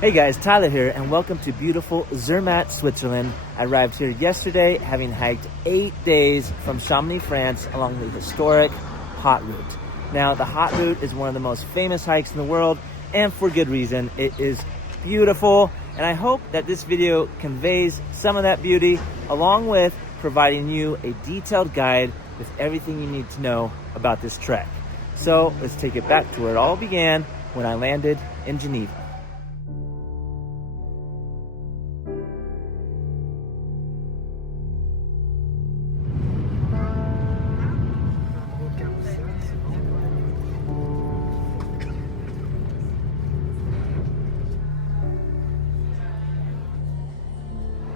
Hey guys, Tyler here, and welcome to beautiful Zermatt, Switzerland. I arrived here yesterday, having hiked 8 days from Chamonix, France, along the historic Haute Route. Now, the Haute Route is one of the most famous hikes in the world, and for good reason. It is beautiful, and I hope that this video conveys some of that beauty, along with providing you a detailed guide with everything you need to know about this trek. So let's take it back to where it all began, when I landed in Geneva.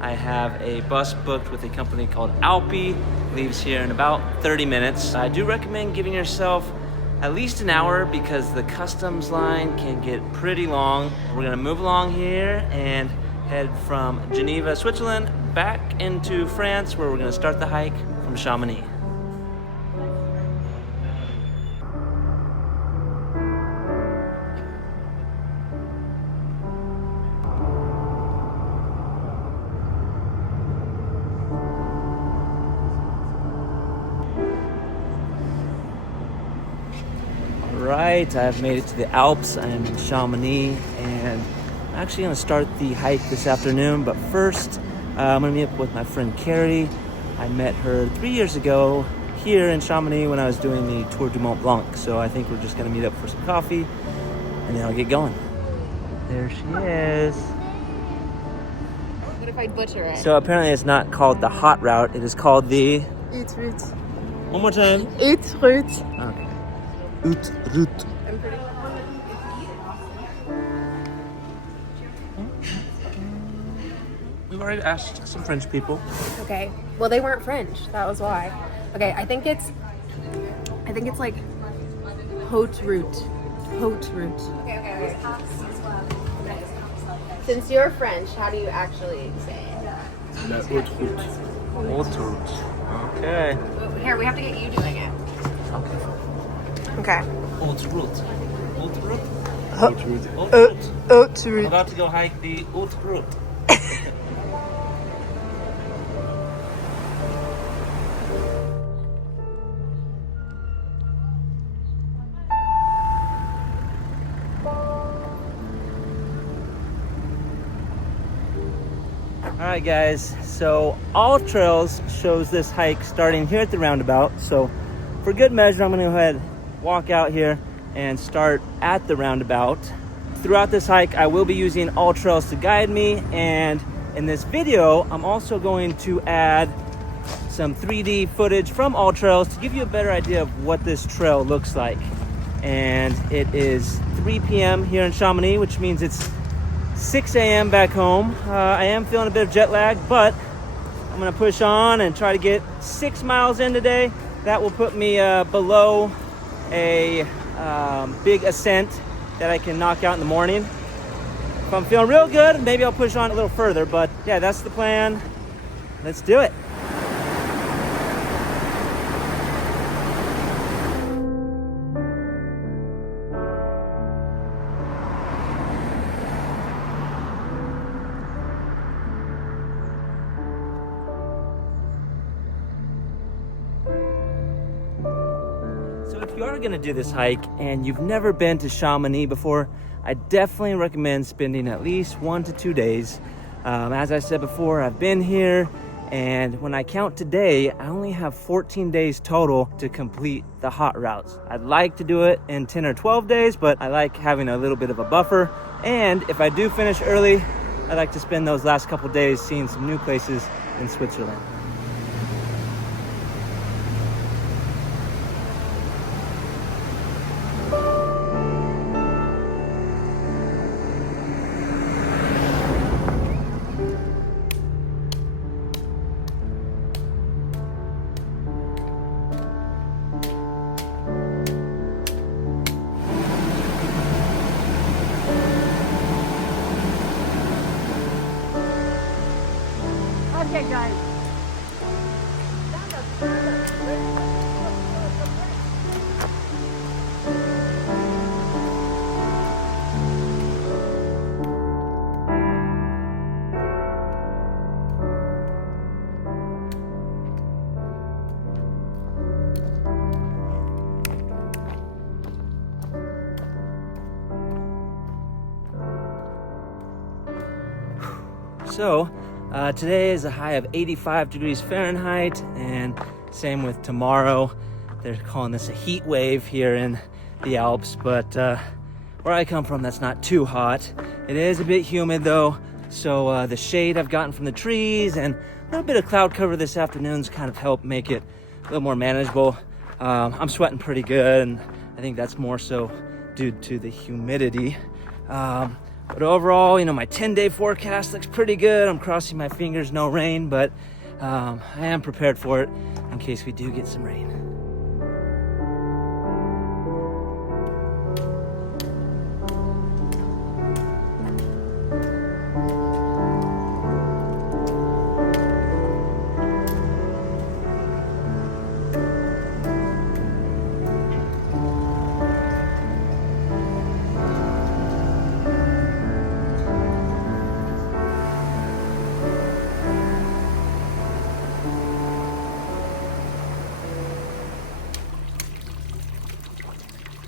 I have a bus booked with a company called Alps, leaves here in about 30 minutes. I do recommend giving yourself at least an hour because the customs line can get pretty long. We're gonna move along here and head from Geneva, Switzerland, back into France, where we're gonna start the hike from Chamonix. Right, I've made it to the Alps. I am in Chamonix, and I'm actually going to start the hike this afternoon. But first, I'm going to meet up with my friend Carrie. I met her 3 years ago here in Chamonix when I was doing the Tour du Mont Blanc. So I think we're just going to meet up for some coffee, and then I'll get going. There she is. What if I butcher it? So apparently it's not called the Haute Route. It is called the... Haute Route. One more time. Haute Route. Okay. Haute Route. I'm pretty... We've already asked some French people. Okay. Well, they weren't French. That was why. Okay, I think it's like Haute Route. Haute Route. Okay. Since you're French, how do you actually say it? La Haute Route. Haute Route. Okay. Here, we have to get you doing it. Okay. Okay. Haute Route. Haute Route. Haute Route. Haute Route. Haute I'm Route. about to go hike the Haute Route. Alright guys, so All Trails shows this hike starting here at the roundabout. So for good measure, I'm going to go ahead, walk out here and start at the roundabout. Throughout this hike, I will be using All Trails to guide me, and in this video, I'm also going to add some 3D footage from All Trails to give you a better idea of what this trail looks like. And it is 3 p.m. here in Chamonix, which means it's 6 a.m. back home. I am feeling a bit of jet lag, but I'm gonna push on and try to get 6 miles in today. That will put me below a big ascent that I can knock out in the morning. If I'm feeling real good, maybe I'll push on a little further, but yeah, that's the plan. Let's do it. If you are going to do this hike and you've never been to Chamonix before, I definitely recommend spending at least 1 to 2 days. As I said before, I've been here, and when I count today, I only have 14 days total to complete the Haute Routes. I'd like to do it in 10 or 12 days, but I like having a little bit of a buffer. And if I do finish early, I like to spend those last couple days seeing some new places in Switzerland. Okay, guys. So today is a high of 85 degrees Fahrenheit, and same with tomorrow. They're calling this a heat wave here in the Alps, but where I come from, that's not too hot. It is a bit humid though, so the shade I've gotten from the trees and a little bit of cloud cover this afternoon's kind of helped make it a little more manageable. I'm sweating pretty good, and I think that's more so due to the humidity. But overall, my 10-day forecast looks pretty good. I'm crossing my fingers, no rain, but I am prepared for it in case we do get some rain.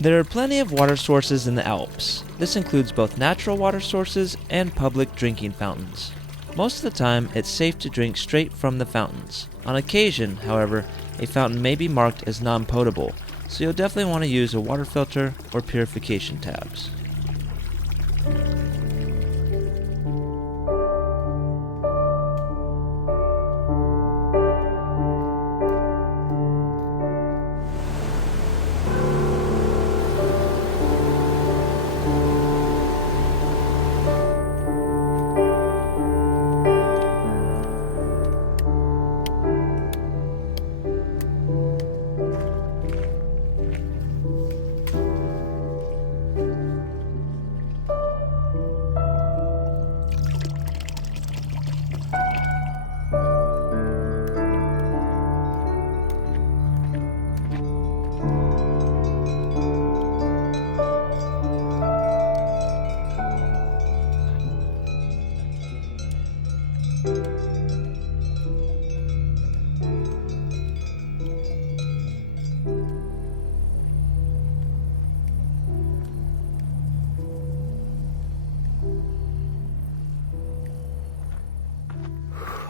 There are plenty of water sources in the Alps. This includes both natural water sources and public drinking fountains. Most of the time, it's safe to drink straight from the fountains. On occasion, however, a fountain may be marked as non-potable, so you'll definitely want to use a water filter or purification tabs.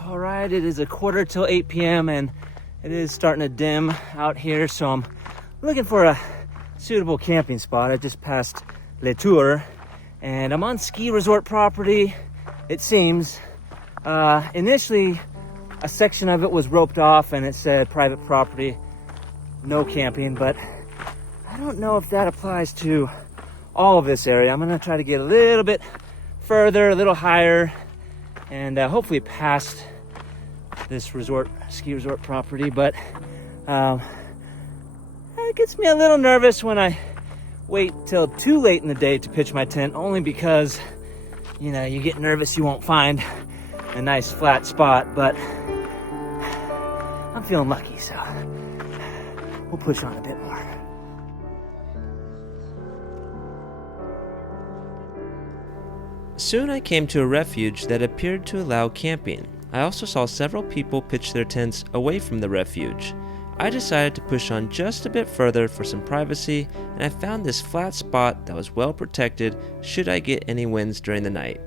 All right, it is a quarter till 8 p.m. and it is starting to dim out here, so I'm looking for a suitable camping spot. I just passed Les Tours and I'm on ski resort property, it seems. Initially, a section of it was roped off and it said private property, no camping, but I don't know if that applies to all of this area. I'm gonna try to get a little bit further, a little higher, and hopefully past this ski resort property, but it gets me a little nervous when I wait till too late in the day to pitch my tent, only because you get nervous you won't find a nice flat spot, but I'm feeling lucky, so we'll push on a bit more. Soon I came to a refuge that appeared to allow camping. I also saw several people pitch their tents away from the refuge. I decided to push on just a bit further for some privacy, and I found this flat spot that was well protected should I get any winds during the night.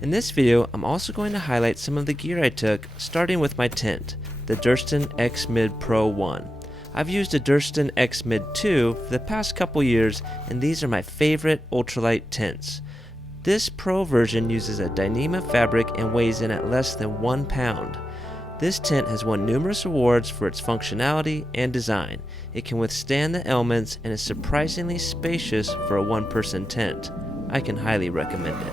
In this video, I'm also going to highlight some of the gear I took, starting with my tent, the Durston X Mid Pro 1. I've used a Durston X Mid 2 for the past couple years, and these are my favorite ultralight tents. This Pro version uses a Dyneema fabric and weighs in at less than 1 pound. This tent has won numerous awards for its functionality and design. It can withstand the elements and is surprisingly spacious for a one-person tent. I can highly recommend it.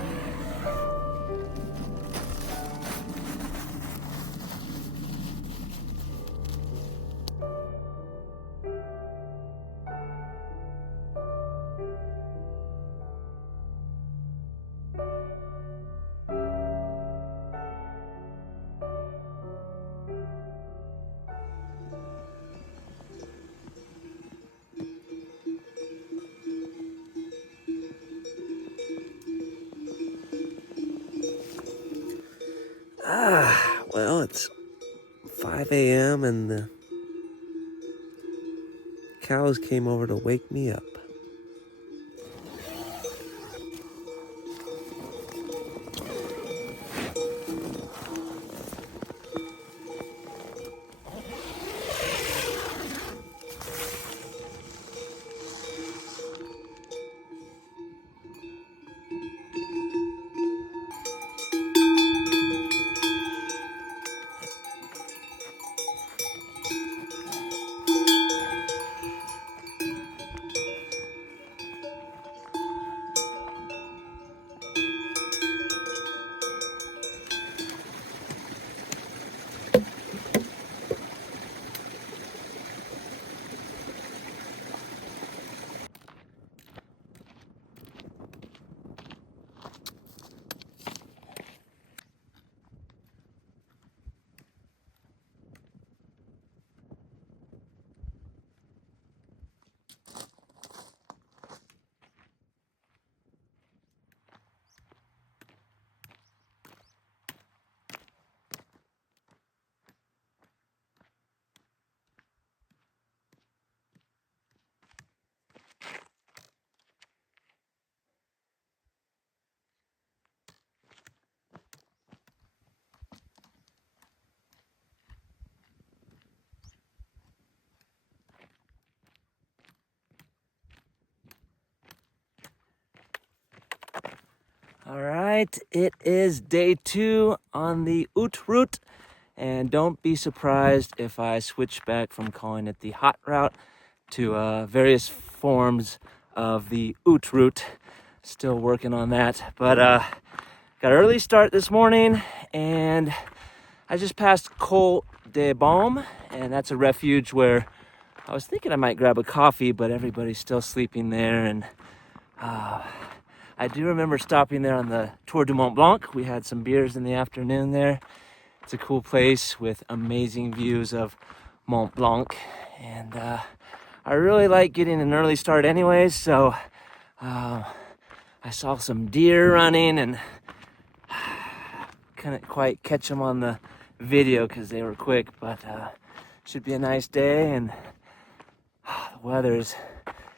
Well, it's 5 a.m. and the cows came over to wake me up. All right, it is day 2 on the Haute Route, and don't be surprised if I switch back from calling it the Haute Route to various forms of the Haute Route. Still working on that, but got an early start this morning, and I just passed Col de Baume, and that's a refuge where I was thinking I might grab a coffee, but everybody's still sleeping there, and I do remember stopping there on the Tour du Mont Blanc. We had some beers in the afternoon there. It's a cool place with amazing views of Mont Blanc. And I really like getting an early start anyways, so I saw some deer running and couldn't quite catch them on the video because they were quick, but should be a nice day, and the weather is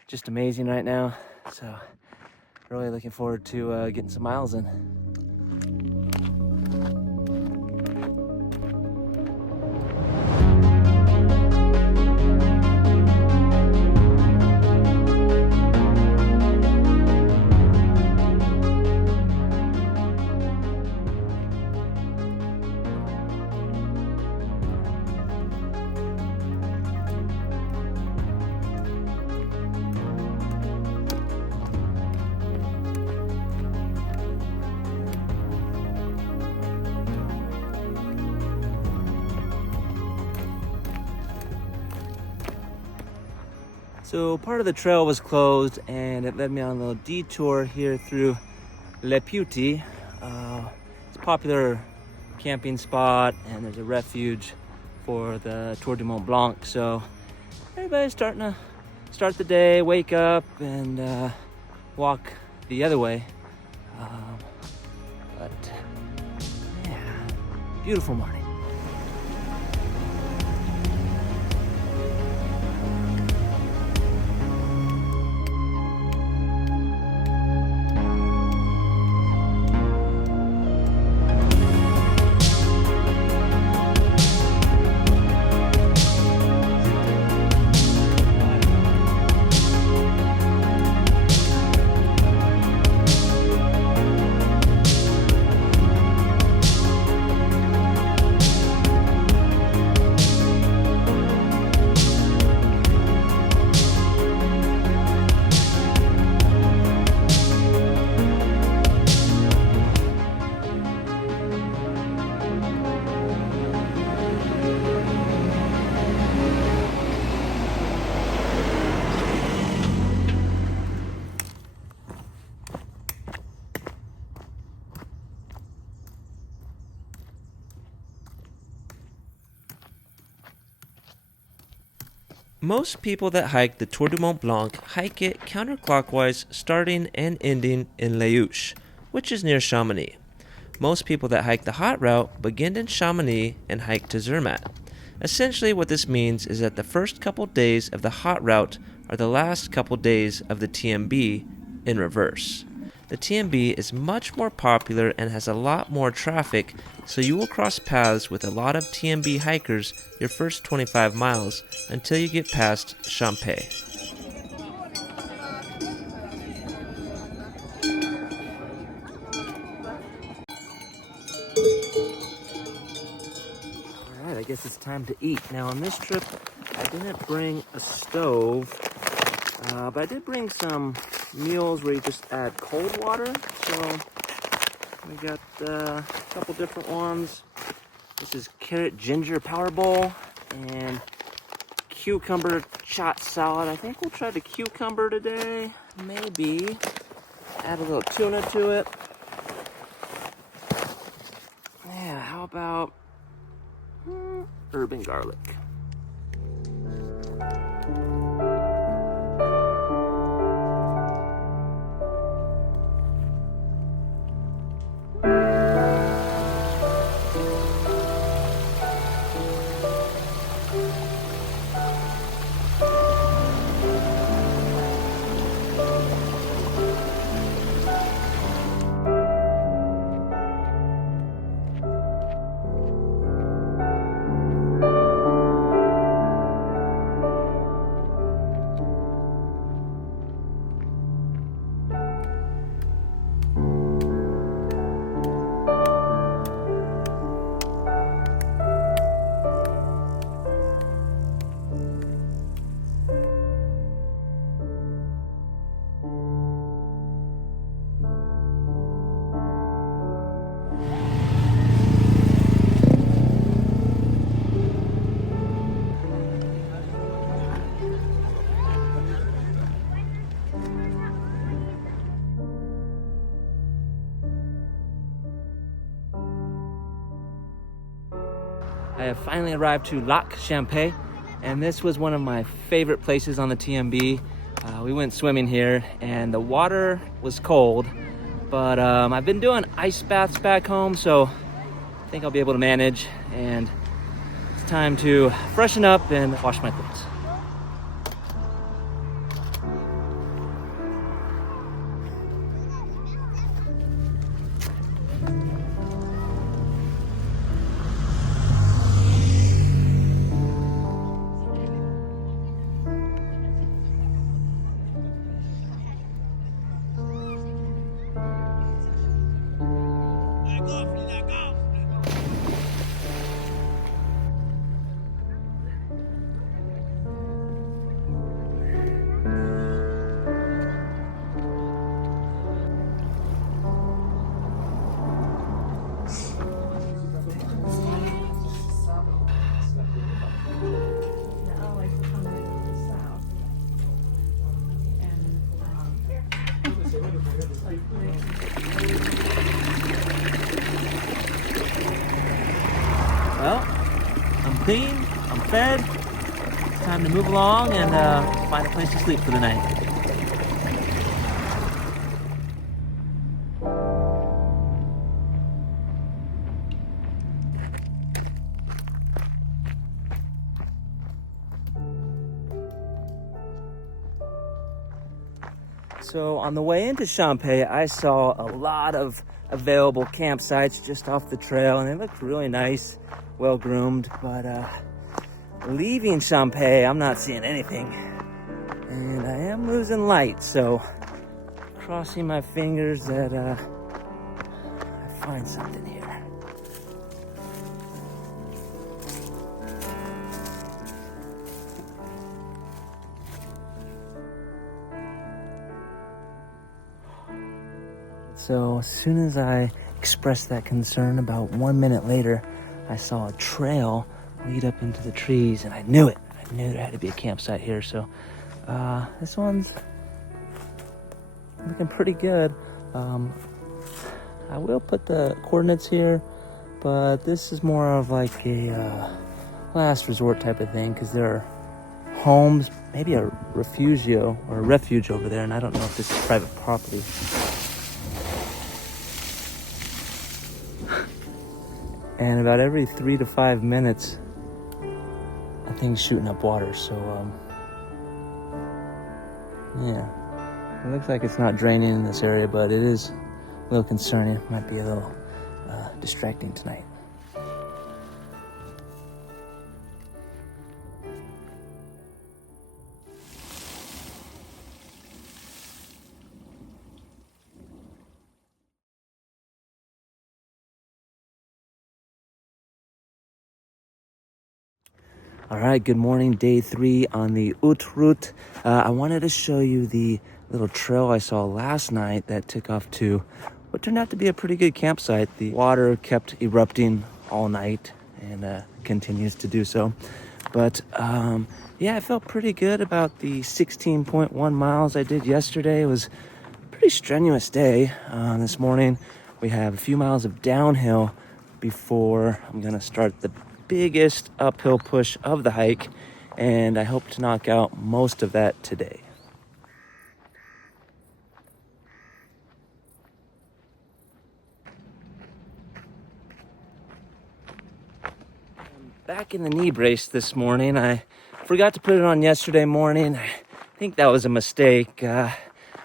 just amazing right now. So really looking forward to getting some miles in. So part of the trail was closed, and it led me on a little detour here through Le Puty. It's a popular camping spot, and there's a refuge for the Tour du Mont Blanc. So everybody's starting to start the day, wake up, and walk the other way. But yeah, beautiful morning. Most people that hike the Tour du Mont Blanc hike it counterclockwise, starting and ending in Les Houches, which is near Chamonix. Most people that hike the Haute Route begin in Chamonix and hike to Zermatt. Essentially what this means is that the first couple days of the Haute Route are the last couple days of the TMB in reverse. The TMB is much more popular and has a lot more traffic, so you will cross paths with a lot of TMB hikers your first 25 miles until you get past Champex. Alright, I guess it's time to eat. Now on this trip, I didn't bring a stove, but I did bring some meals where you just add cold water. So we got a couple different ones. This is carrot ginger power bowl and cucumber chot salad. I think we'll try the cucumber today. Maybe add a little tuna to it. Yeah, how about herb and garlic? I have finally arrived to Lac Champex, and this was one of my favorite places on the TMB. We went swimming here, and the water was cold, but I've been doing ice baths back home, so I think I'll be able to manage, and it's time to freshen up and wash my clothes. Well, I'm clean, I'm fed. It's time to move along and find a place to sleep for the night. So on the way into Champex, I saw a lot of available campsites just off the trail, and they looked really nice, well groomed, but leaving Champex, I'm not seeing anything, and I am losing light, so crossing my fingers that I find something here. So as soon as I expressed that concern, about 1 minute later, I saw a trail lead up into the trees, and I knew it. I knew there had to be a campsite here. So this one's looking pretty good. I will put the coordinates here, but this is more of like a last resort type of thing, because there are homes, maybe a refugio or a refuge over there, and I don't know if this is private property. and about every 3 to 5 minutes, a thing's shooting up water. So, yeah, it looks like it's not draining in this area, but it is a little concerning. Might be a little distracting tonight. All right, good morning, day 3 on the Haute Route. I wanted to show you the little trail I saw last night that took off to what turned out to be a pretty good campsite. The water kept erupting all night and continues to do so. But yeah, I felt pretty good about the 16.1 miles I did yesterday. It was a pretty strenuous day. This morning we have a few miles of downhill before I'm gonna start the biggest uphill push of the hike, and I hope to knock out most of that today. Back in the knee brace this morning. I forgot to put it on yesterday morning. I think that was a mistake. I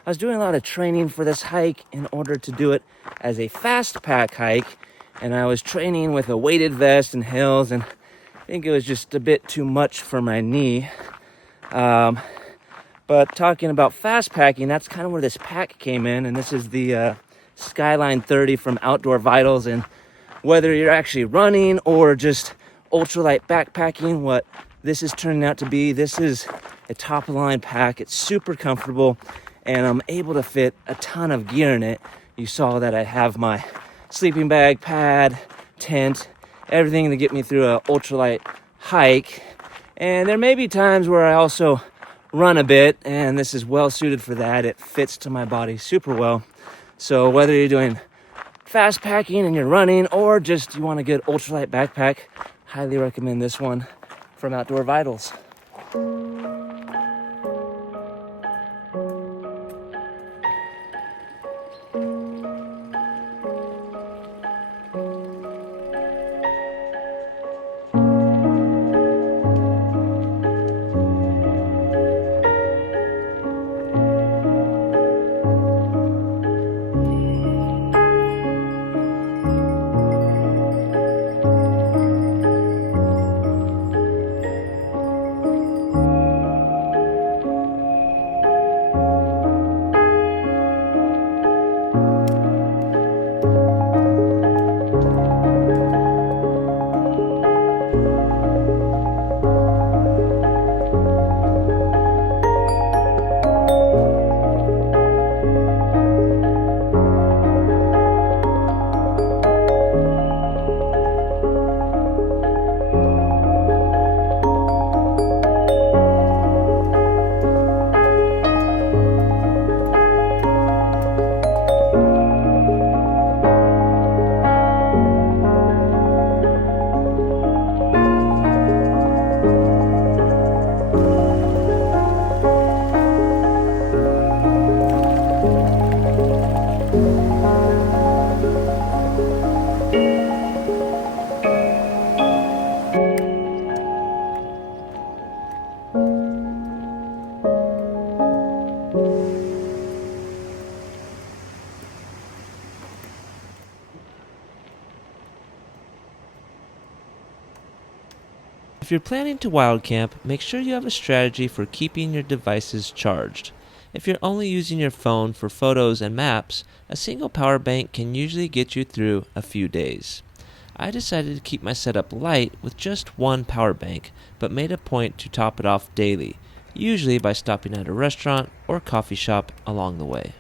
was doing a lot of training for this hike in order to do it as a fast pack hike, and I was training with a weighted vest and hills, and I think it was just a bit too much for my knee. But talking about fast packing, that's kind of where this pack came in, and this is the Skyline 30 from Outdoor Vitals. And whether you're actually running or just ultralight backpacking, what this is turning out to be, this is a top of the line pack. It's super comfortable, and I'm able to fit a ton of gear in it. You saw that I have my sleeping bag, pad, tent, everything to get me through an ultralight hike. And there may be times where I also run a bit, and this is well suited for that. It fits to my body super well. So whether you're doing fast packing and you're running, or just you want a good ultralight backpack, highly recommend this one from Outdoor Vitals. If you're planning to wild camp, make sure you have a strategy for keeping your devices charged. If you're only using your phone for photos and maps, a single power bank can usually get you through a few days. I decided to keep my setup light with just one power bank, but made a point to top it off daily, usually by stopping at a restaurant or coffee shop along the way.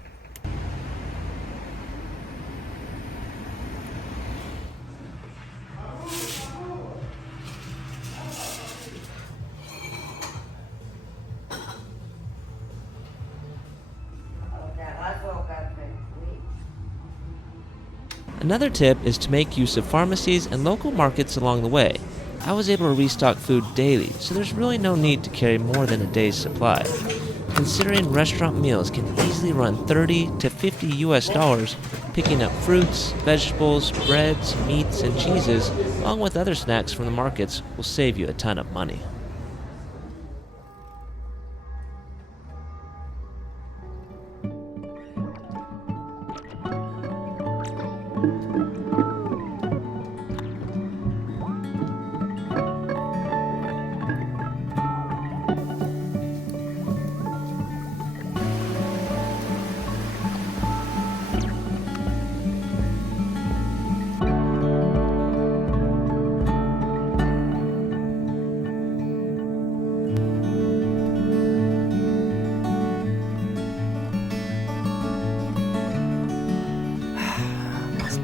Another tip is to make use of pharmacies and local markets along the way. I was able to restock food daily, so there's really no need to carry more than a day's supply. considering restaurant meals can easily run $30 to $50 US, picking up fruits, vegetables, breads, meats, and cheeses, along with other snacks from the markets, will save you a ton of money.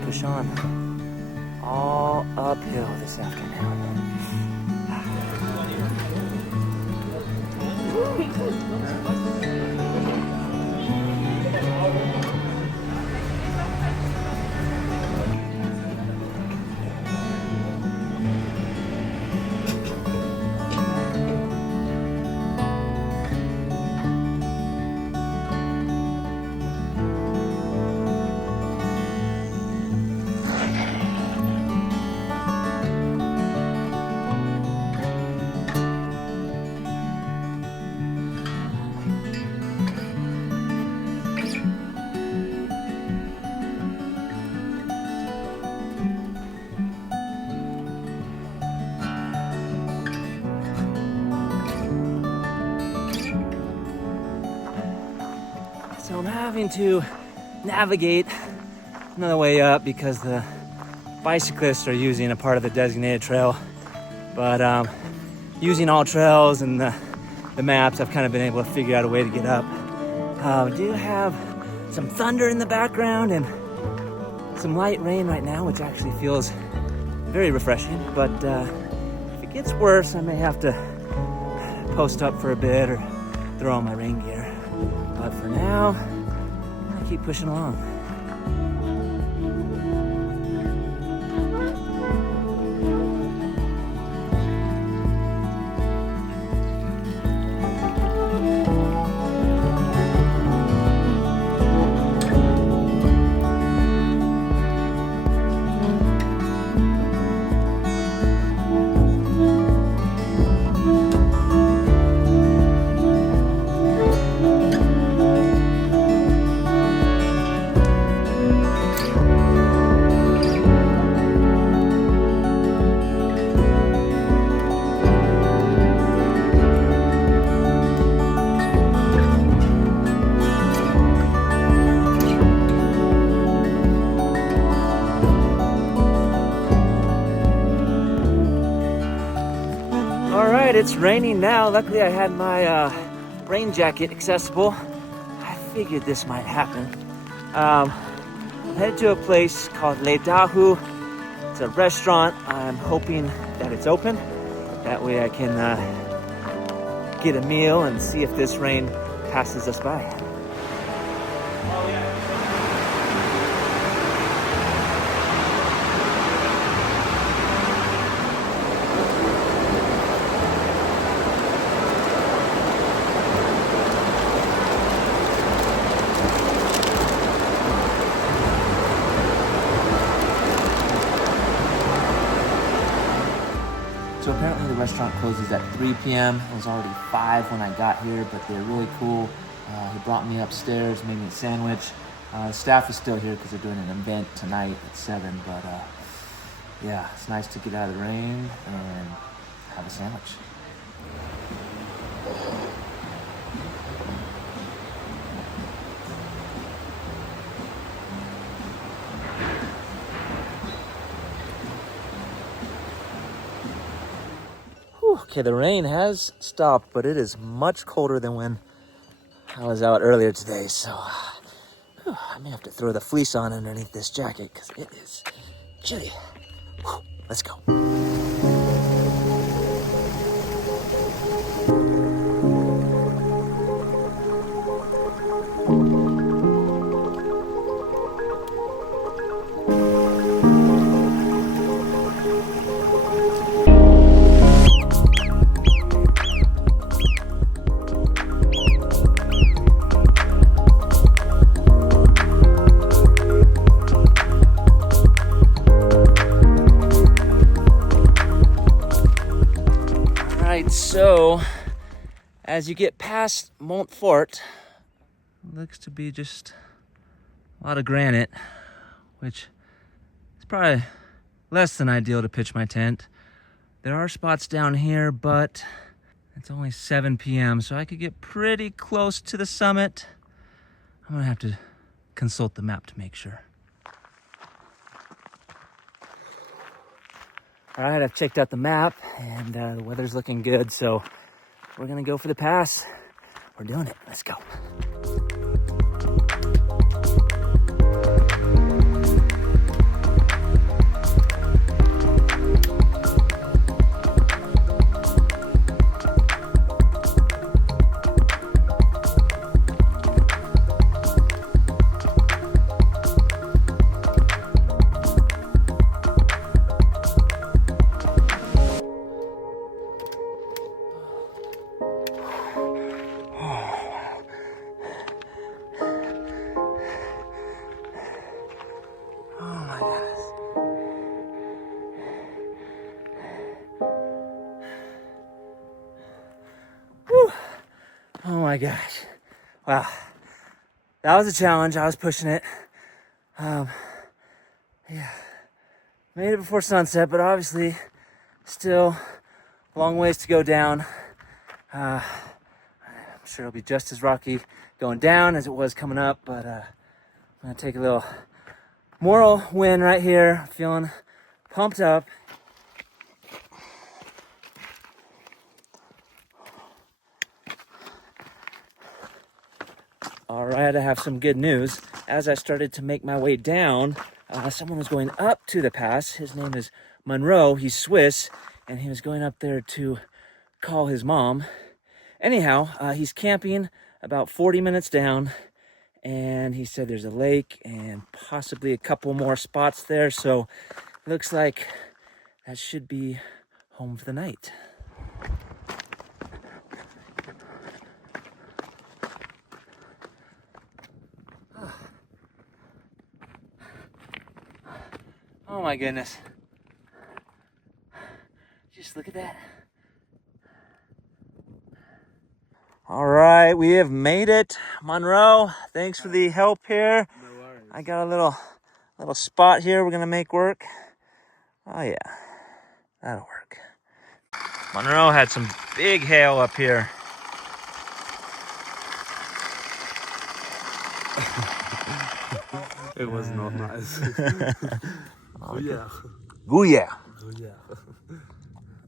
Push on all uphill this afternoon. So I'm having to navigate another way up because the bicyclists are using a part of the designated trail. But using all trails and the maps, I've kind of been able to figure out a way to get up. We do have some thunder in the background and some light rain right now, which actually feels very refreshing. But if it gets worse, I may have to post up for a bit or throw on my rain gear. But for now, I keep pushing along. It's raining now. Luckily I had my rain jacket accessible. I figured this might happen. I'm headed to a place called Le Dahu. It's a restaurant. I'm hoping that it's open. That way I can get a meal and see if this rain passes us by. So apparently the restaurant closes at 3 p.m. It was already 5 when I got here, but they're really cool. He brought me upstairs, made me a sandwich. The staff is still here because they're doing an event tonight at 7, but yeah, it's nice to get out of the rain and have a sandwich. Okay, the rain has stopped, but it is much colder than when I was out earlier today, so I may have to throw the fleece on underneath this jacket because it is chilly. Let's go. So, as you get past Montfort, looks to be just a lot of granite, which is probably less than ideal to pitch my tent. There are spots down here, but it's only 7 p.m., so I could get pretty close to the summit. I'm gonna have to consult the map to make sure. All right, I've checked out the map, and the weather's looking good, so we're gonna go for the pass. We're doing it. Let's go. Oh my gosh. Wow. That was a challenge. I was pushing it. Yeah. Made it before sunset, but obviously still a long ways to go down. I'm sure it'll be just as rocky going down as it was coming up, but I'm gonna take a little moral win right here. Feeling pumped up. All right, I have some good news. As I started to make my way down, someone was going up to the pass. His name is Monroe. He's Swiss, and he was going up there to call his mom. Anyhow, he's camping about 40 minutes down, and he said there's a lake and possibly a couple more spots there. So looks like that should be home for the night. Oh my goodness. Just look at that. All right, we have made it. Monroe, thanks for the help here. No worries. I got a little spot here we're gonna make work. Oh yeah, that'll work. Monroe had some big hail up here. It was not nice. Oh yeah. Gooya. Oh yeah.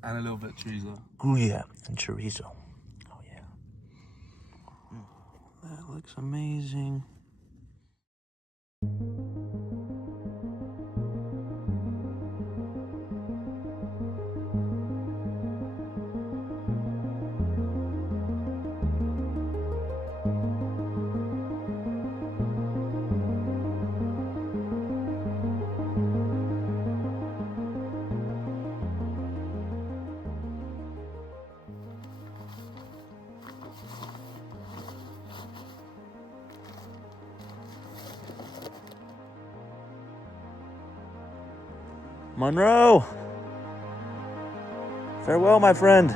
And a little bit chorizo. Gooya and chorizo. Oh yeah. That looks amazing. Monroe! Farewell, my friend.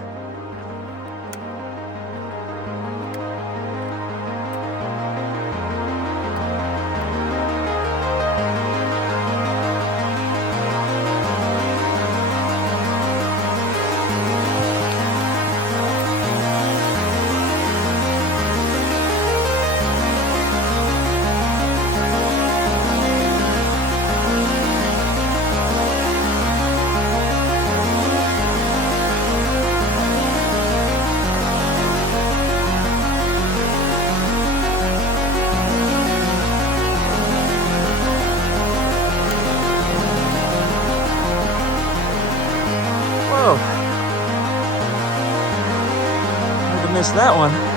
Whoa. Hard to miss that one.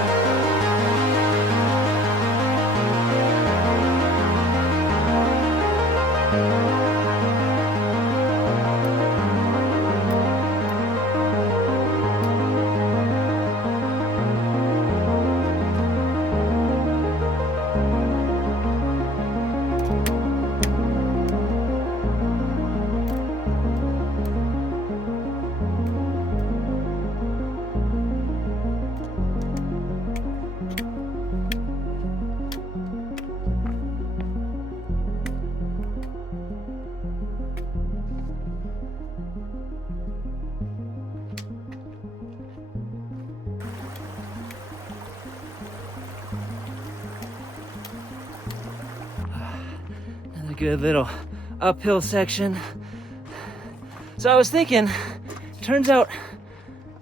a good little uphill section. So I was thinking, turns out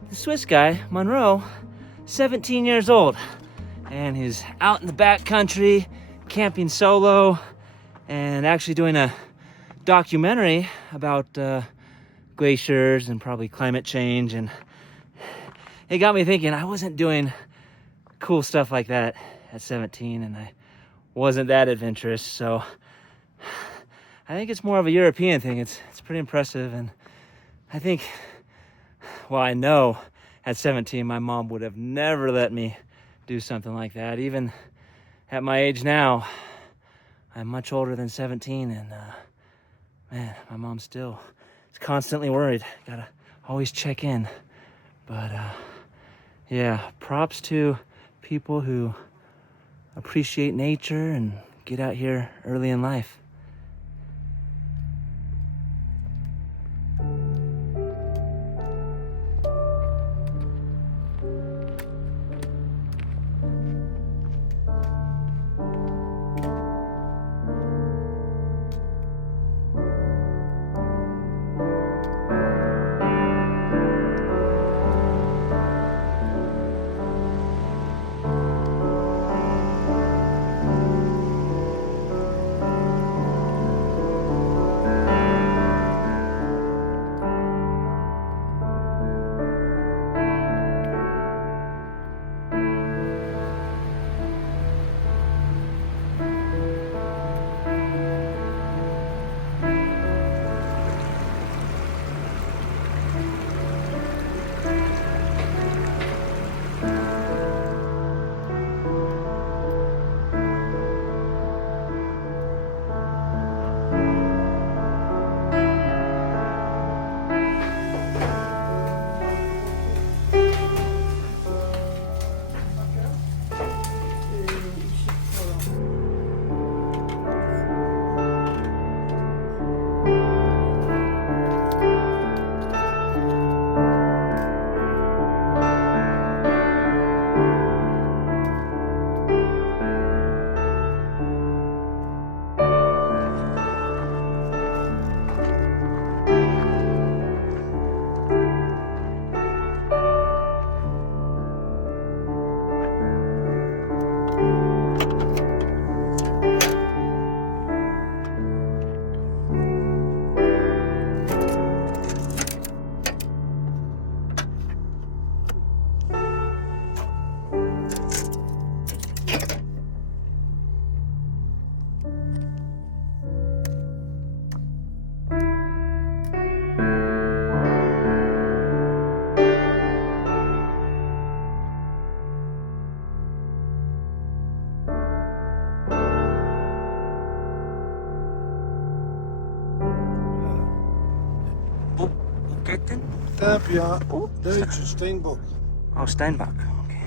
the Swiss guy, Monroe, 17 years old, and he's out in the back country, camping solo, and actually doing a documentary about glaciers and probably climate change. And it got me thinking, I wasn't doing cool stuff like that at 17, and I wasn't that adventurous. So I think it's more of a European thing. It's pretty impressive. And I think, well, I know at 17 my mom would have never let me do something like that. Even at my age now, I'm much older than 17, and man, my mom still is constantly worried. Gotta always check in. But yeah, props to people who appreciate nature and get out here early in life. Daar heb je Duitse steenbok. Oh, Steinbach. Okay.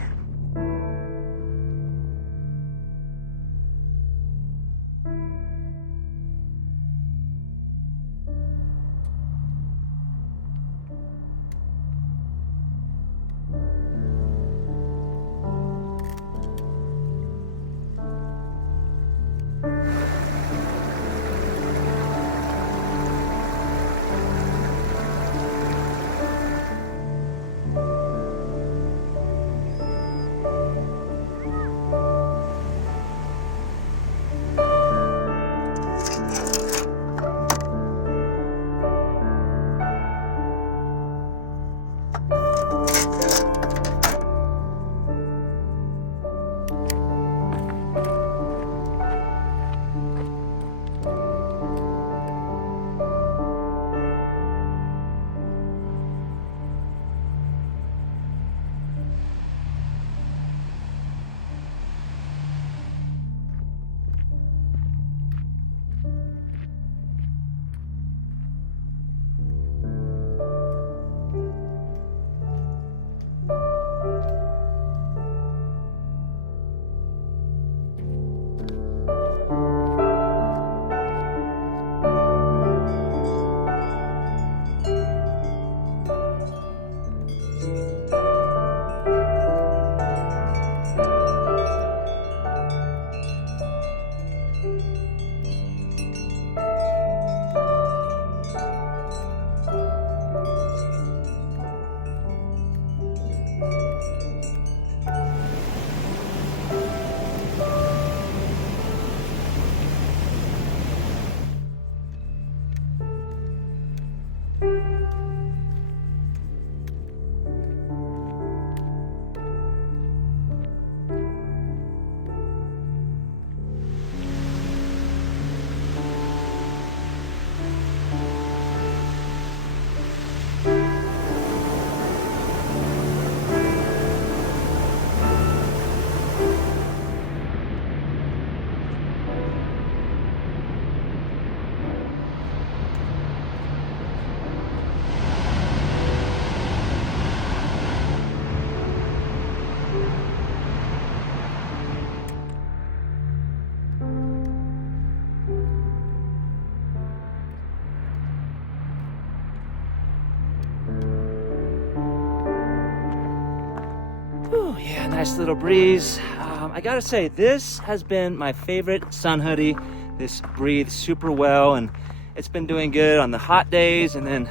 Yeah, nice little breeze. I gotta say, this has been my favorite sun hoodie. This breathes super well, and it's been doing good on the hot days, and then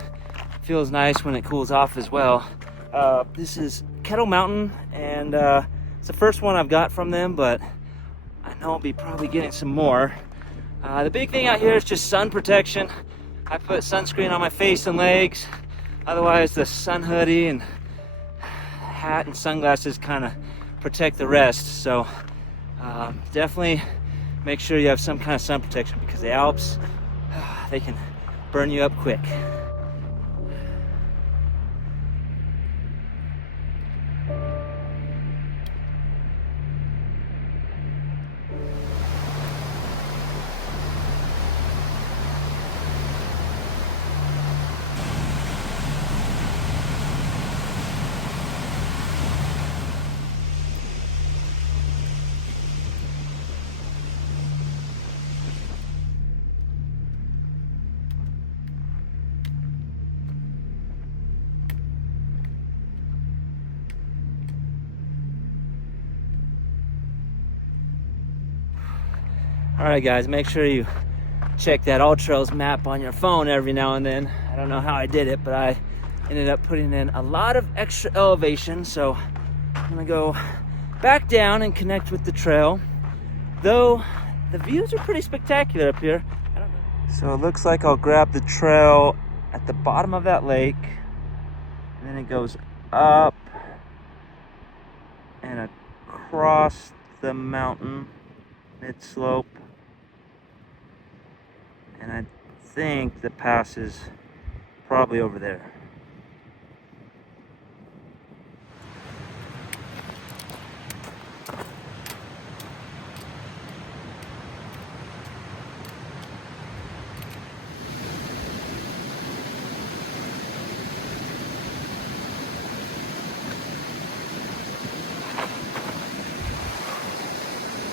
feels nice when it cools off as well. This is Kettle Mountain, and it's the first one I've got from them, but I know I'll be probably getting some more. The big thing out here is just sun protection. I put sunscreen on my face and legs. Otherwise, the sun hoodie and hat and sunglasses kind of protect the rest. So definitely make sure you have some kind of sun protection, because the Alps, they can burn you up quick. All right, guys, make sure you check that All Trails map on your phone every now and then. I don't know how I did it, but I ended up putting in a lot of extra elevation. So I'm gonna go back down and connect with the trail. Though the views are pretty spectacular up here. I don't know. So it looks like I'll grab the trail at the bottom of that lake, and then it goes up and across the mountain, mid-slope. And I think the pass is probably over there.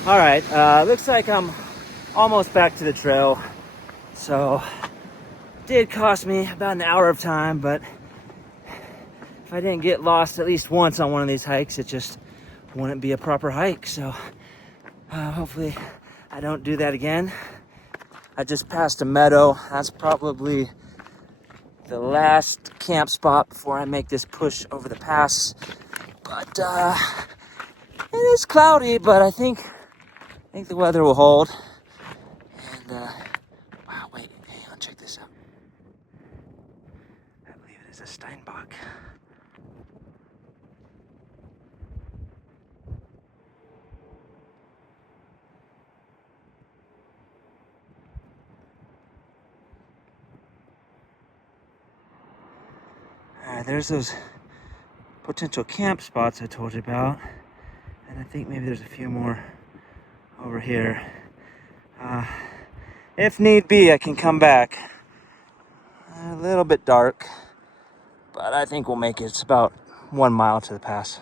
All right, looks like I'm almost back to the trail. So it did cost me about an hour of time, but if I didn't get lost at least once on one of these hikes, it just wouldn't be a proper hike. So hopefully I don't do that again. I just passed a meadow. That's probably the last camp spot before I make this push over the pass. But it is cloudy, but I think the weather will hold. And wow, wait, hang on, check this out. I believe it is a Steinbach. All right, there's those potential camp spots I told you about. And I think maybe there's a few more over here. If need be, I can come back. A little bit dark, but I think we'll make it. It's about 1 mile to the pass.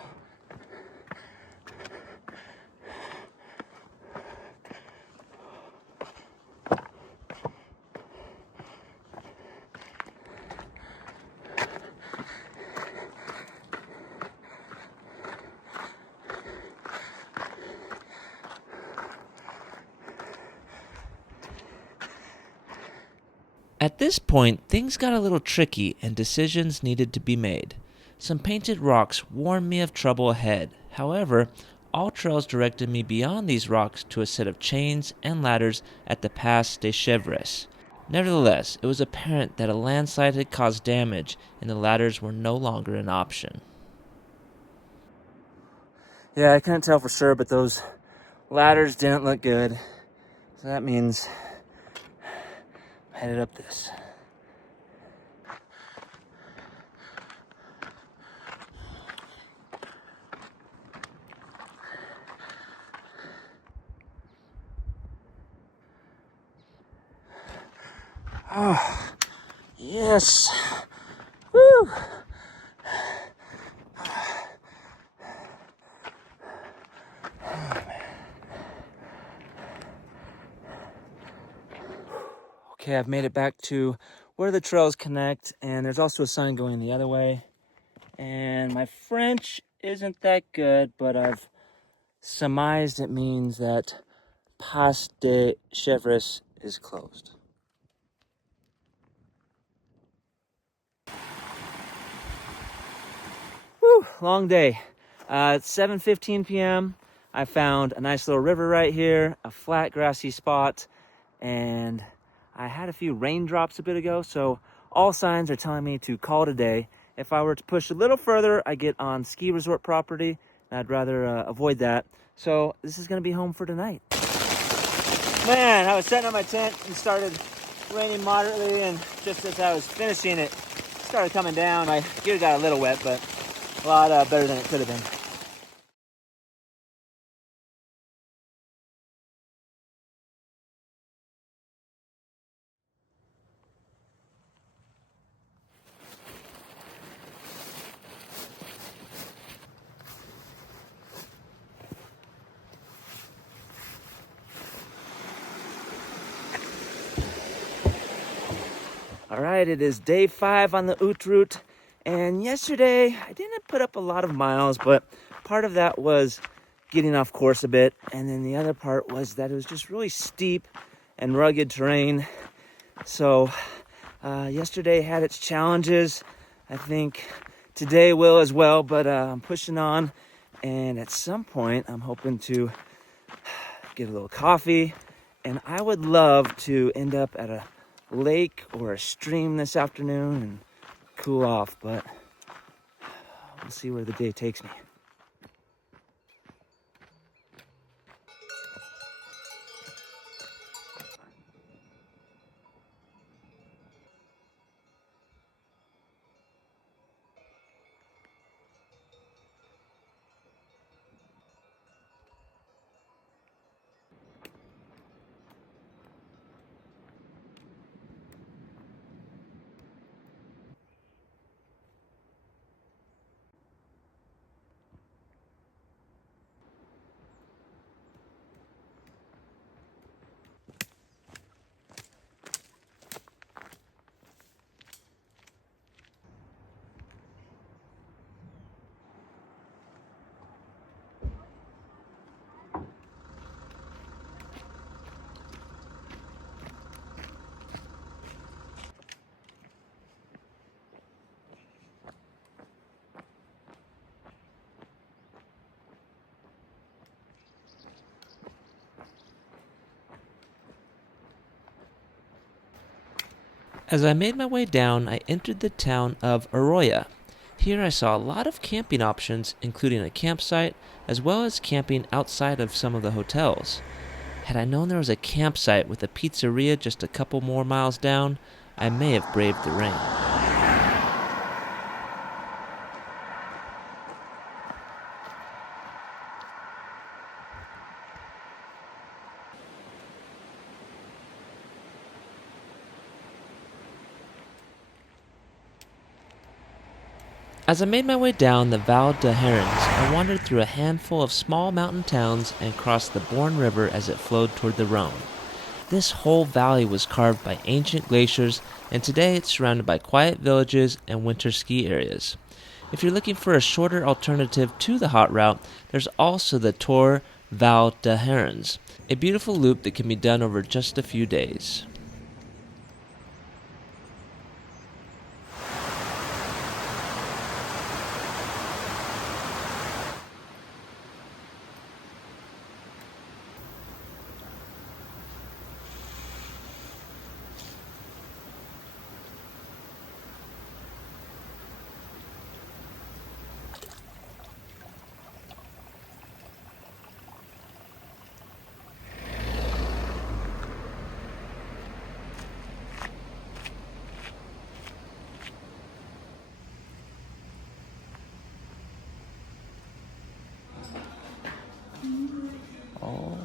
At this point, things got a little tricky and decisions needed to be made. Some painted rocks warned me of trouble ahead. However, All Trails directed me beyond these rocks to a set of chains and ladders at the Pass des Chevres. Nevertheless, it was apparent that a landslide had caused damage and the ladders were no longer an option. Yeah, I couldn't tell for sure, but those ladders didn't look good. So that means I'm headed up this. Oh, yes. Woo. Okay, I've made it back to where the trails connect, and there's also a sign going the other way. And my French isn't that good, but I've surmised it means that Passe de Chevres is closed. Whew, long day. It's 7:15 p.m. I found a nice little river right here, a flat grassy spot, and I had a few raindrops a bit ago, so all signs are telling me to call it a day. If I were to push a little further, I get on ski resort property, and I'd rather avoid that. So this is gonna be home for tonight. Man, I was setting up my tent and started raining moderately, and just as I was finishing it, started coming down. My gear got a little wet, but a lot better than it could have been. All right, it is day 5 on the Haute Route, and yesterday I didn't put up a lot of miles, but part of that was getting off course a bit, and then the other part was that it was just really steep and rugged terrain. So yesterday had its challenges. I think today will as well, but I'm pushing on, and at some point I'm hoping to get a little coffee, and I would love to end up at a lake or a stream this afternoon and cool off, but we'll see where the day takes me. As I made my way down, I entered the town of Arroyo. Here I saw a lot of camping options, including a campsite, as well as camping outside of some of the hotels. Had I known there was a campsite with a pizzeria just a couple more miles down, I may have braved the rain. As I made my way down the Val de Herens, I wandered through a handful of small mountain towns and crossed the Bourne River as it flowed toward the Rhone. This whole valley was carved by ancient glaciers, and today it's surrounded by quiet villages and winter ski areas. If you're looking for a shorter alternative to the Haute Route, there's also the Tour Val de Herens, a beautiful loop that can be done over just a few days. Oh,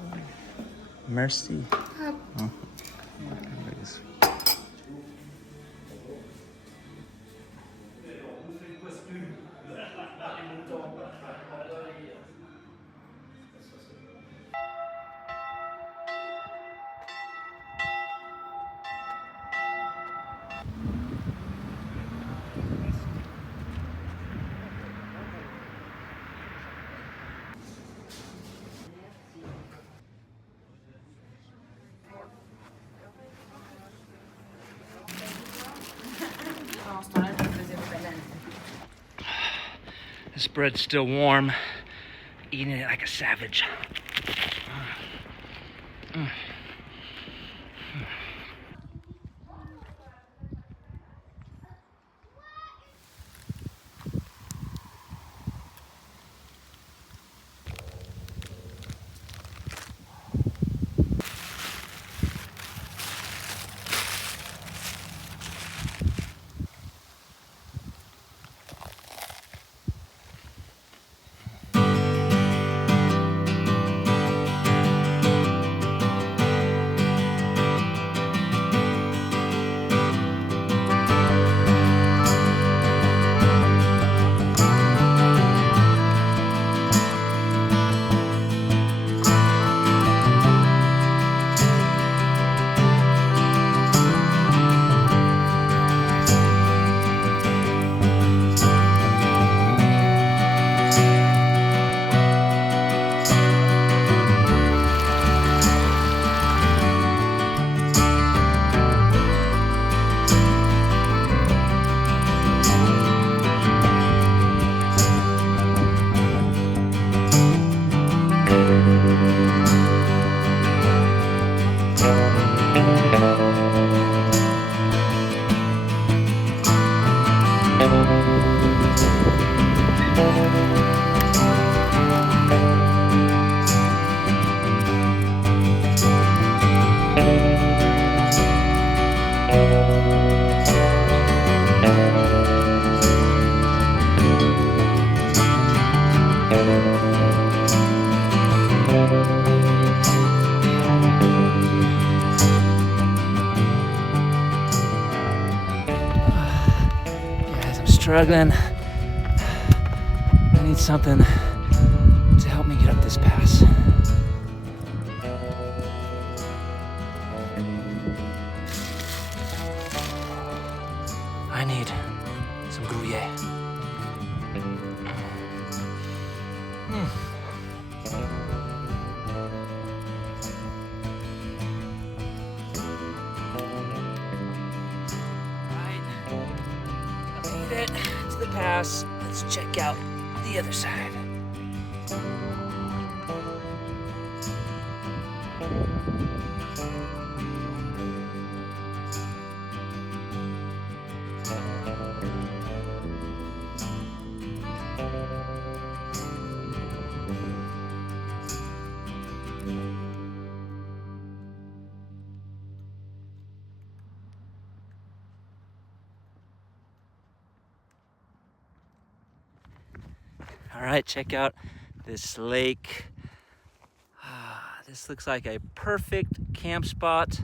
merci. This bread's still warm. Eating it like a savage. Guys, I'm struggling. I need something to help me get up this pass. I need some Gruyere. Made it to the pass. Let's check out the other side. All right, check out this lake. This looks like a perfect camp spot,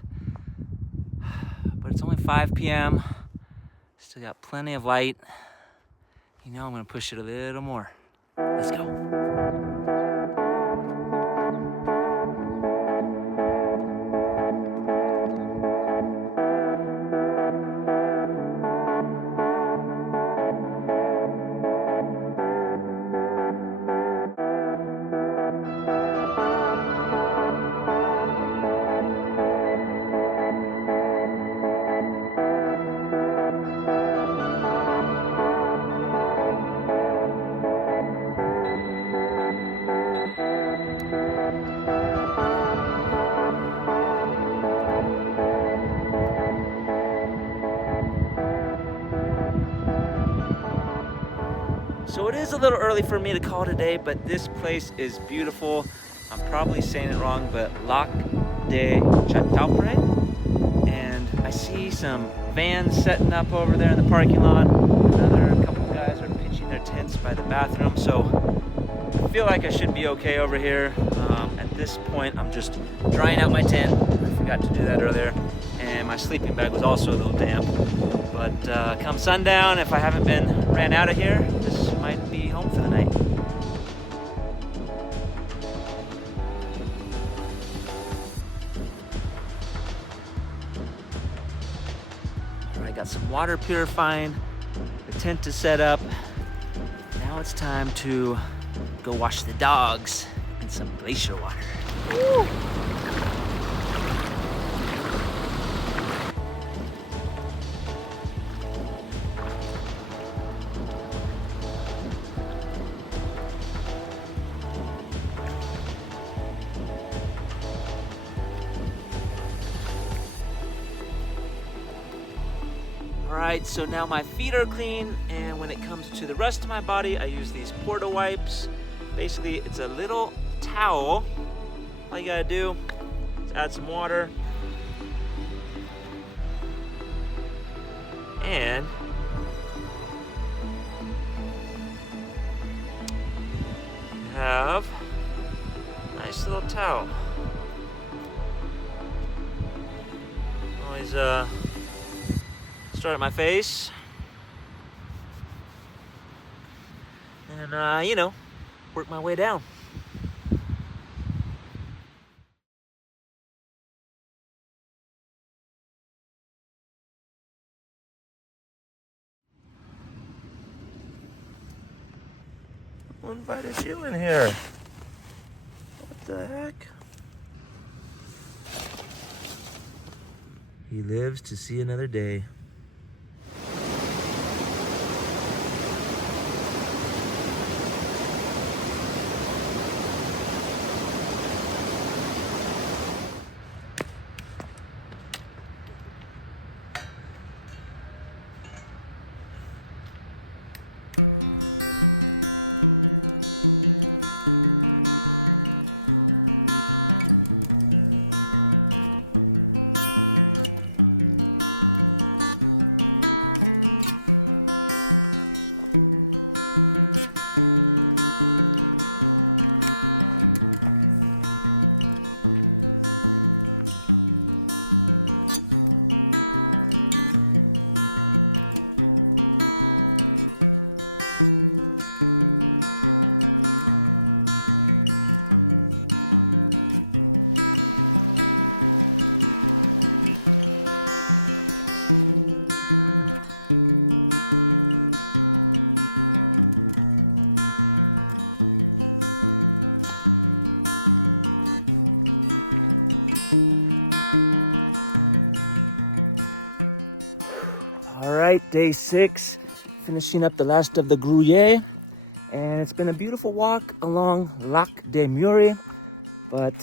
but it's only 5 p.m. Still got plenty of light. You know, I'm gonna push it a little more. Let's go. So it is a little early for me to call today, but this place is beautiful. I'm probably saying it wrong, but Lac de Champre. And I see some vans setting up over there in the parking lot. Another couple of guys are pitching their tents by the bathroom. So I feel like I should be okay over here. At this point, I'm just drying out my tent. I forgot to do that earlier. And my sleeping bag was also a little damp. But come sundown, if I haven't been ran out of here, this might be home for the night. All right, got some water purifying. The tent is set up. Now it's time to go wash the dogs in some glacier water. Woo! right, so now my feet are clean, and when it comes to the rest of my body, I use these Porta wipes. Basically, it's a little towel. All you gotta do is add some water and you have a nice little towel. Always start at my face and you know, work my way down. Who invited you in here? What the heck? He lives to see another day. All right, day 6, finishing up the last of the Gruyere, and it's been a beautiful walk along Lac de Muret, but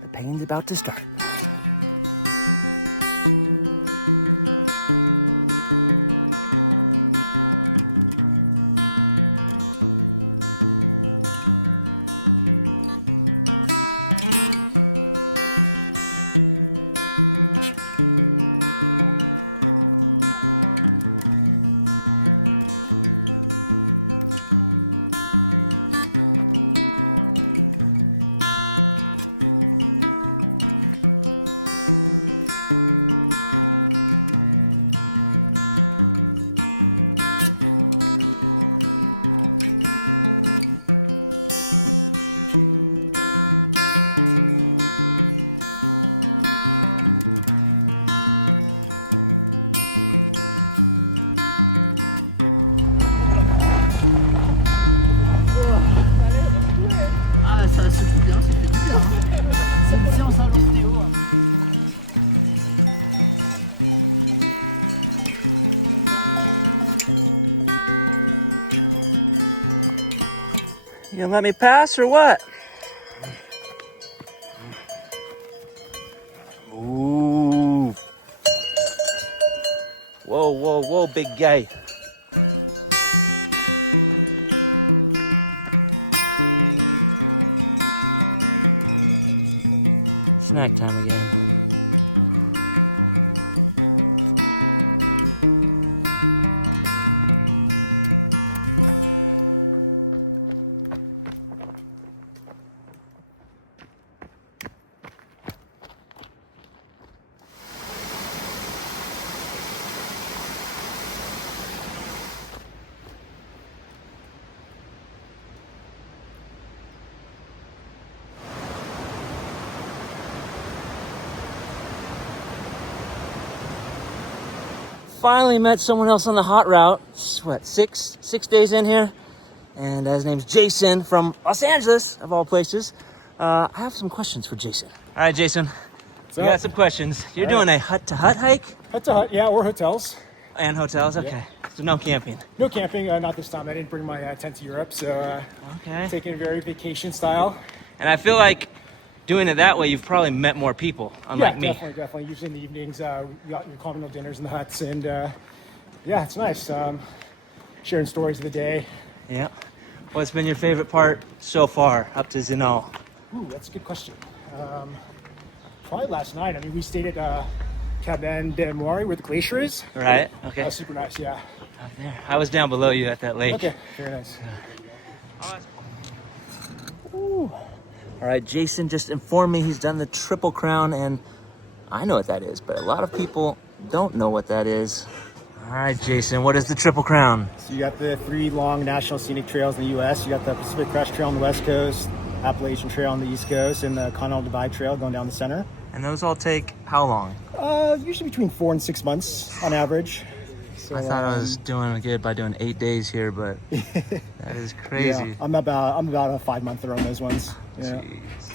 the pain's about to start. You gonna let me pass or what? Ooh. Whoa, whoa, whoa, big guy. Snack time again. Finally met someone else on the hot route. What, six days in here? And his name's Jason from Los Angeles, of all places. I have some questions for Jason. All right, Jason. We got some questions. You're doing a hut-to-hut hike? Hut-to-hut, yeah, or hotels. And hotels, okay. Yeah. So no camping? No camping, not this time. I didn't bring my tent to Europe, so okay. Taking it very vacation style. And I feel like doing it that way, you've probably met more people, unlike me. Definitely. Usually in the evenings, we got your communal dinners in the huts, and yeah, it's nice. Sharing stories of the day. Yeah. What's been your favorite part so far up to Zinal? Ooh, that's a good question. Probably last night. I mean, we stayed at Cabane de Moire, where the glacier is. Right. That Okay. was super nice. Yeah. Up there. I was down below you at that lake. Okay. Very nice. Ooh. All right, Jason just informed me he's done the Triple Crown, and I know what that is, but a lot of people don't know what that is. All right, Jason, what is the Triple Crown? So you got the 3 long national scenic trails in the U.S. You got the Pacific Crest Trail on the West Coast, Appalachian Trail on the East Coast, and the Continental Divide Trail going down the center. And those all take how long? Usually between 4 and 6 months on average. So, I thought I was doing good by doing 8 days here, but that is crazy. Yeah, I'm about a 5-monther on those ones. Yeah. Jeez.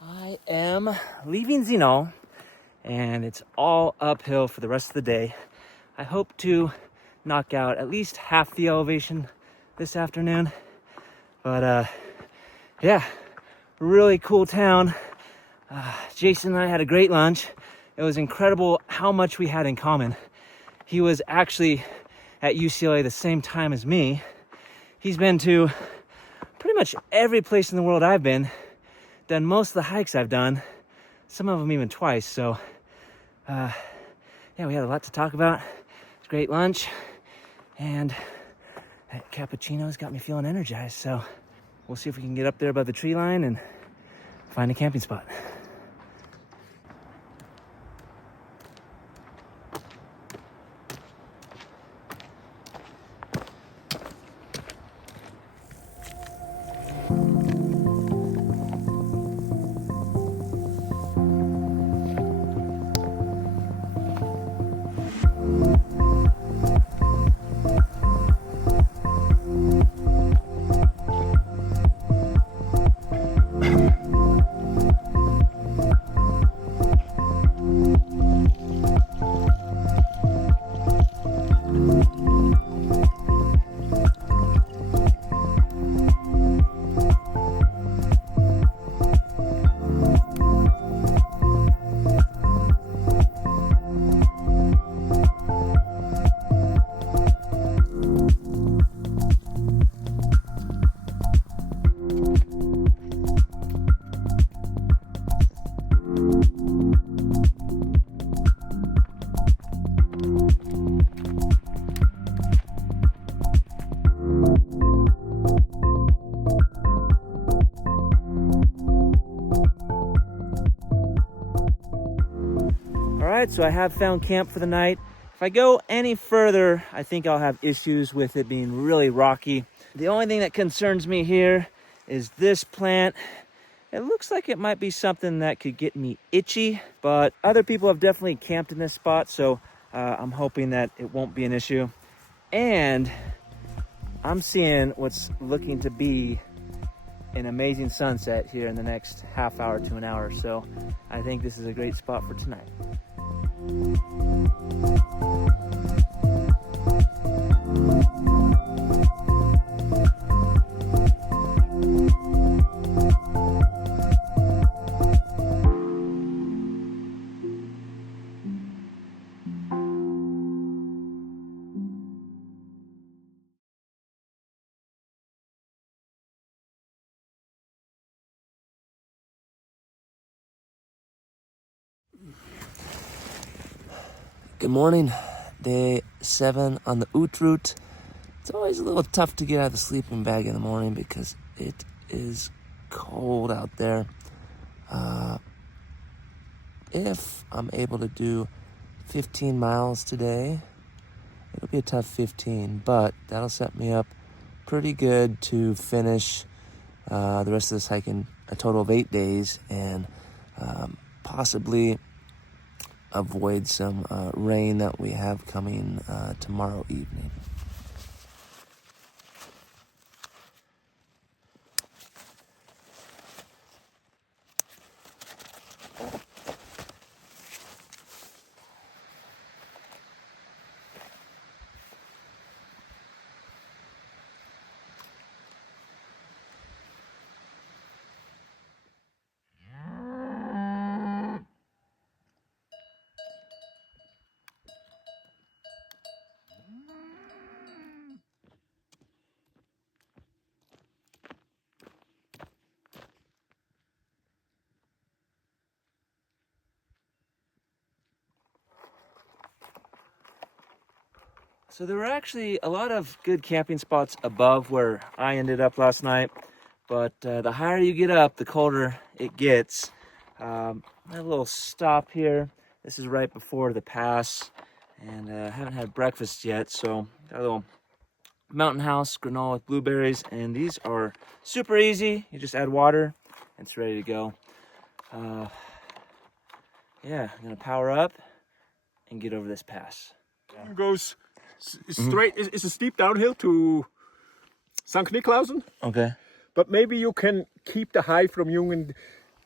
I am leaving Zinal, and it's all uphill for the rest of the day. I hope to knock out at least half the elevation this afternoon. But yeah, really cool town. Jason and I had a great lunch. It was incredible how much we had in common. He was actually at UCLA the same time as me. He's been to pretty much every place in the world I've been, done most of the hikes I've done, some of them even twice. So yeah, we had a lot to talk about. It's a great lunch, and that cappuccino's got me feeling energized. So we'll see if we can get up there above the tree line and find a camping spot. Alright, so I have found camp for the night. If I go any further, I think I'll have issues with it being really rocky. The only thing that concerns me here is this plant. It looks like it might be something that could get me itchy, but other people have definitely camped in this spot, so I'm hoping that it won't be an issue. And I'm seeing what's looking to be an amazing sunset here in the next half hour to an hour, so I think this is a great spot for tonight. Good morning, day 7 on the Haute Route. It's always a little tough to get out of the sleeping bag in the morning because it is cold out there. If I'm able to do 15 miles today, It'll be a tough 15, but that'll set me up pretty good to finish the rest of this hike in a total of 8 days and possibly avoid some rain that we have coming tomorrow evening. So there were actually a lot of good camping spots above where I ended up last night, but the higher you get up, the colder it gets. A little stop here. This is right before the pass, and I haven't had breakfast yet, so got a little mountain house granola with blueberries, and these are super easy. You just add water, and it's ready to go. Yeah, I'm gonna power up and get over this pass. Goes straight. It's a steep downhill to St. Niklausen, Okay. but maybe you can keep the high from Jungen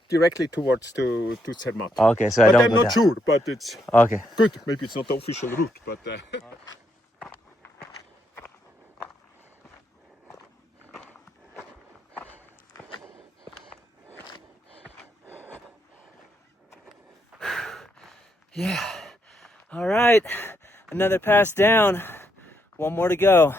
directly towards to Zermatt. Okay, so I But don't I'm go not down. sure, but it's Okay. good. Maybe it's not the official route, but Yeah. All right. Another pass down. One more to go.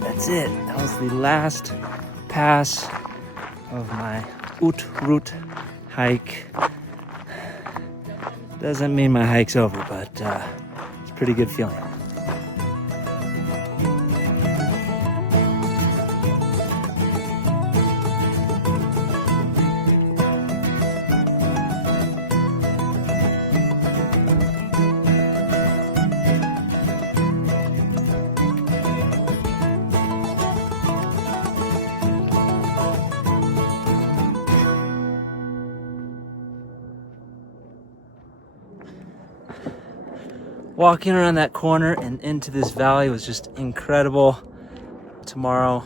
That's it. That was the last pass of my Haute Route hike. Doesn't mean my hike's over, but it's a pretty good feeling. Walking around that corner and into this valley was just incredible. Tomorrow,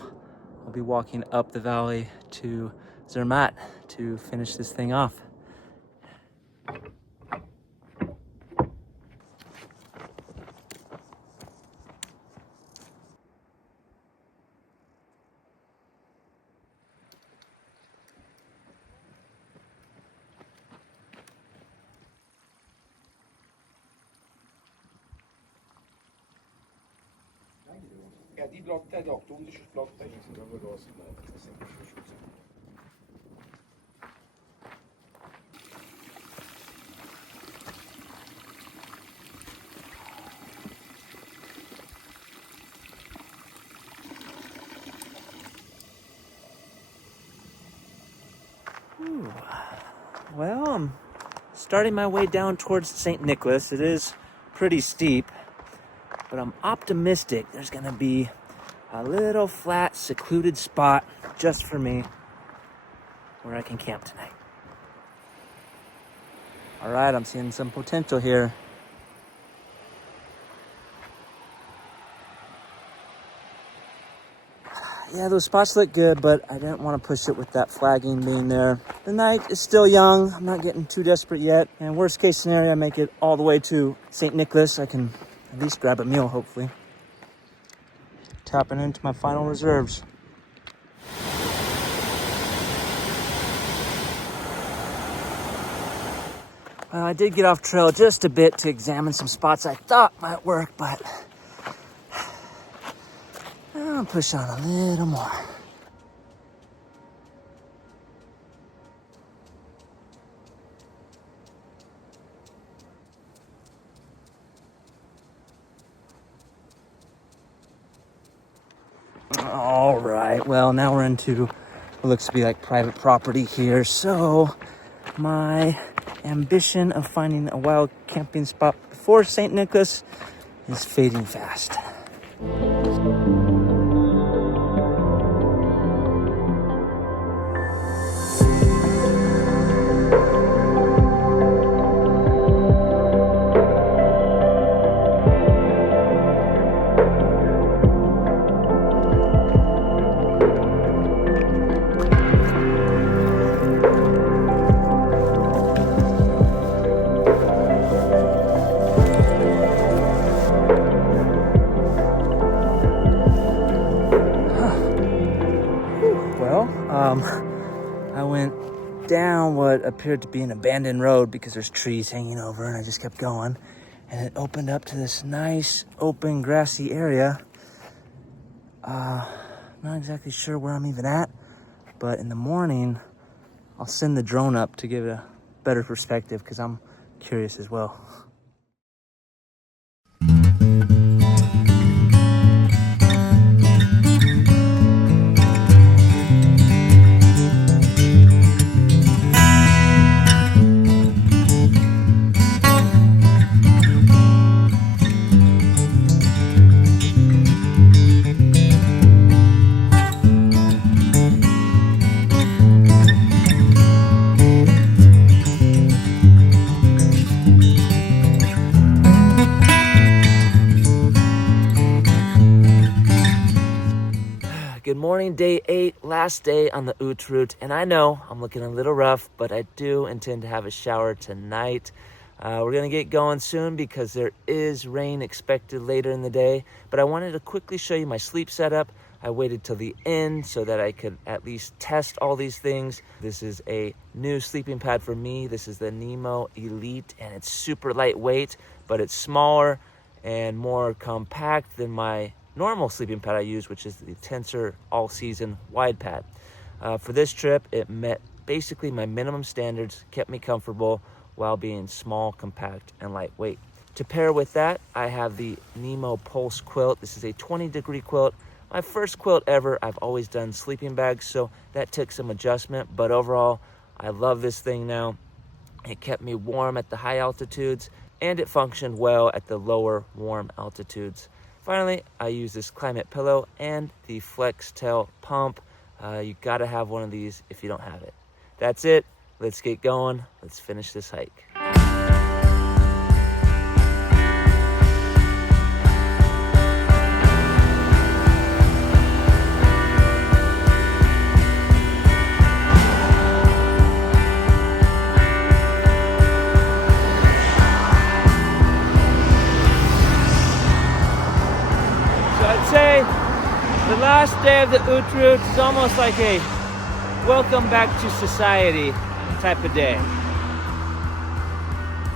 I'll be walking up the valley to Zermatt to finish this thing off. Ja, die Blockteile, auch die unterschiedlichen Blockteile. Ooh. Well, I'm starting my way down towards St. Nicholas. It is pretty steep, but I'm optimistic there's gonna be a little flat, secluded spot just for me where I can camp tonight. All right, I'm seeing some potential here. Yeah, those spots look good, but I didn't want to push it with that flagging being there. The night is still young. I'm not getting too desperate yet. And worst case scenario, I make it all the way to St. Nicholas. I can at least grab a meal, hopefully. Tapping into my final reserves. Well, I did get off trail just a bit to examine some spots I thought might work, but I'll push on a little more. All right, well, now we're into what looks to be like private property here. So my ambition of finding a wild camping spot before St. Nicholas is fading fast. I went down what appeared to be an abandoned road because there's trees hanging over, and I just kept going, and it opened up to this nice open grassy area. Not exactly sure where I'm even at, but in the morning I'll send the drone up to give it a better perspective because I'm curious as well. Good morning, day 8, last day on the Haute Route, and I know I'm looking a little rough, but I do intend to have a shower tonight. We're gonna get going soon because there is rain expected later in the day, but I wanted to quickly show you my sleep setup. I waited till the end so that I could at least test all these things. This is a new sleeping pad for me. This is the Nemo Elite, and it's super lightweight, but it's smaller and more compact than my normal sleeping pad I use, which is the Tensor all-season wide pad. For this trip, it met basically my minimum standards, kept me comfortable while being small, compact, and lightweight. To pair with that, I have the Nemo Pulse quilt. This is a 20-degree quilt. My first quilt ever. I've always done sleeping bags, so that took some adjustment, but overall, I love this thing now. It kept me warm at the high altitudes, and it functioned well at the lower warm altitudes. Finally, I use this climate pillow and the Flex Tail pump. You gotta have one of these if you don't have it. That's it. Let's get going. Let's finish this hike. The last day of the Haute Route is almost like a welcome back to society type of day.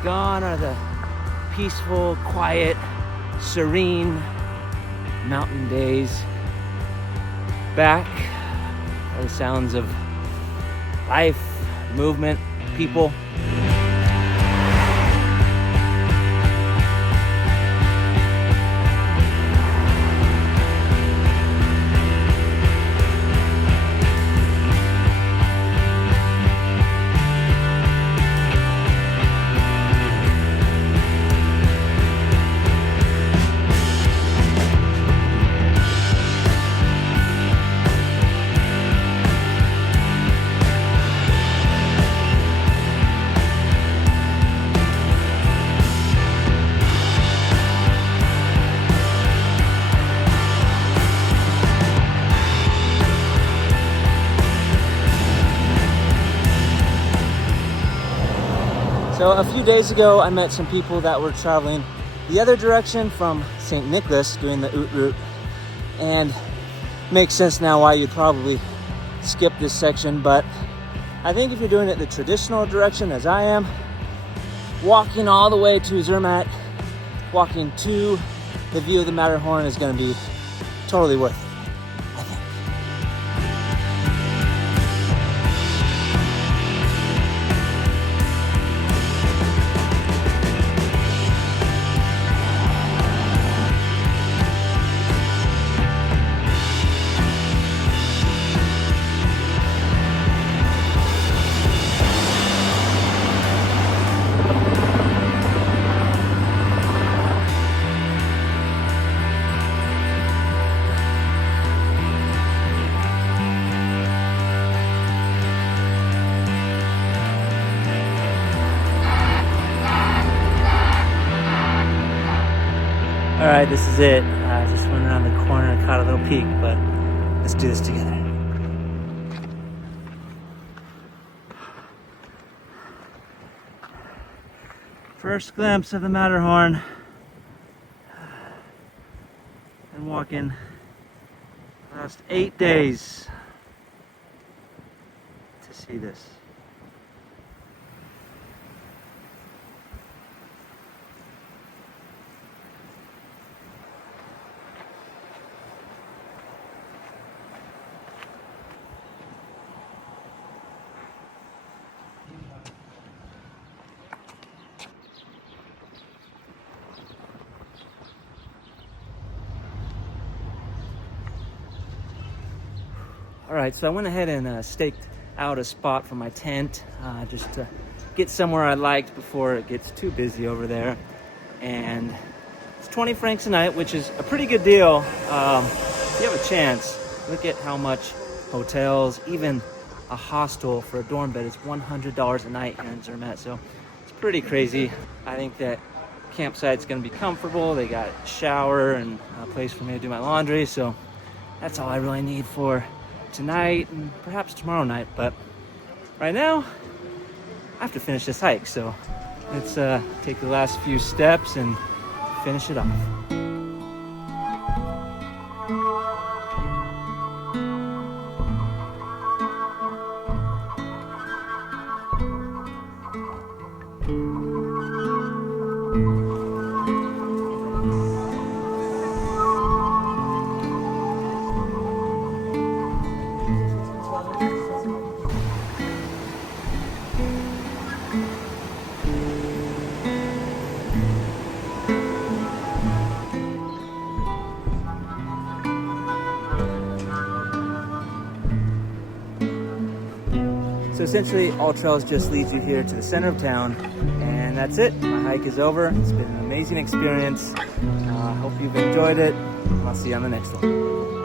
Gone are the peaceful, quiet, serene mountain days. Back are the sounds of life, movement, people. So a few days ago, I met some people that were traveling the other direction from St. Nicholas doing the Haute Route, and makes sense now why you'd probably skip this section. But I think if you're doing it the traditional direction as I am, walking all the way to Zermatt, walking to the view of the Matterhorn is going to be totally worth it. All right, this is it. I just went around the corner and caught a little peek, but let's do this together. First glimpse of the Matterhorn. Been walking the last 8 days to see this. All right, so I went ahead and staked out a spot for my tent just to get somewhere I liked before it gets too busy over there. And it's 20 francs a night, which is a pretty good deal. If you have a chance, look at how much hotels, even a hostel for a dorm bed is $100 a night here in Zermatt. So it's pretty crazy. I think that campsite's gonna be comfortable. They got a shower and a place for me to do my laundry. So that's all I really need for tonight and perhaps tomorrow night. But right now I have to finish this hike, so let's take the last few steps and finish it off. So essentially, all trails just lead you here to the center of town, and that's it. My hike is over. It's been an amazing experience. Hope you've enjoyed it. I'll see you on the next one.